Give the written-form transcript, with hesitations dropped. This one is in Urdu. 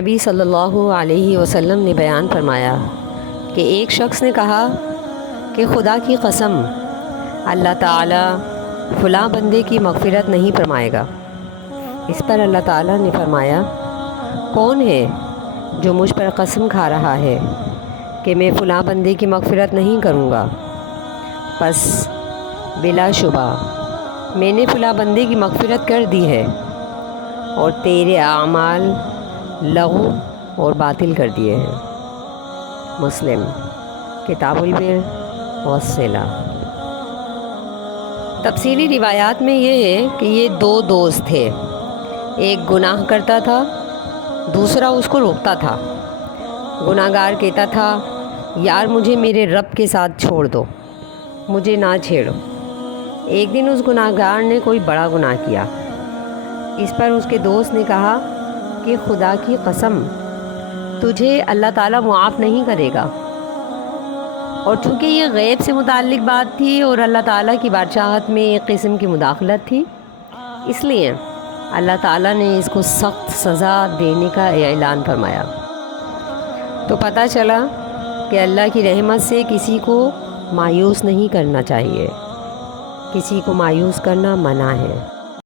نبی صلی اللہ علیہ وسلم نے بیان فرمایا کہ ایک شخص نے کہا کہ خدا کی قسم اللہ تعالیٰ فلاں بندے کی مغفرت نہیں فرمائے گا۔ اس پر اللہ تعالیٰ نے فرمایا، کون ہے جو مجھ پر قسم کھا رہا ہے کہ میں فلاں بندے کی مغفرت نہیں کروں گا؟ پس بلا شبہ میں نے فلاں بندے کی مغفرت کر دی ہے اور تیرے اعمال لغو اور باطل کر دیے ہیں۔ مسلم کتاب البر والصلہ۔ تفصیلی روایات میں یہ ہے کہ یہ دو دوست تھے، ایک گناہ کرتا تھا، دوسرا اس کو روکتا تھا۔ گناہ گار کہتا تھا، یار مجھے میرے رب کے ساتھ چھوڑ دو، مجھے نہ چھیڑو۔ ایک دن اس گناہ گار نے کوئی بڑا گناہ کیا۔ اس پر اس کے دوست نے کہا کہ خدا کی قسم تجھے اللہ تعالیٰ معاف نہیں کرے گا۔ اور چونکہ یہ غیب سے متعلق بات تھی اور اللہ تعالیٰ کی بادشاہت میں ایک قسم کی مداخلت تھی، اس لیے اللہ تعالیٰ نے اس کو سخت سزا دینے کا اعلان فرمایا۔ تو پتہ چلا کہ اللہ کی رحمت سے کسی کو مایوس نہیں کرنا چاہیے، کسی کو مایوس کرنا منع ہے۔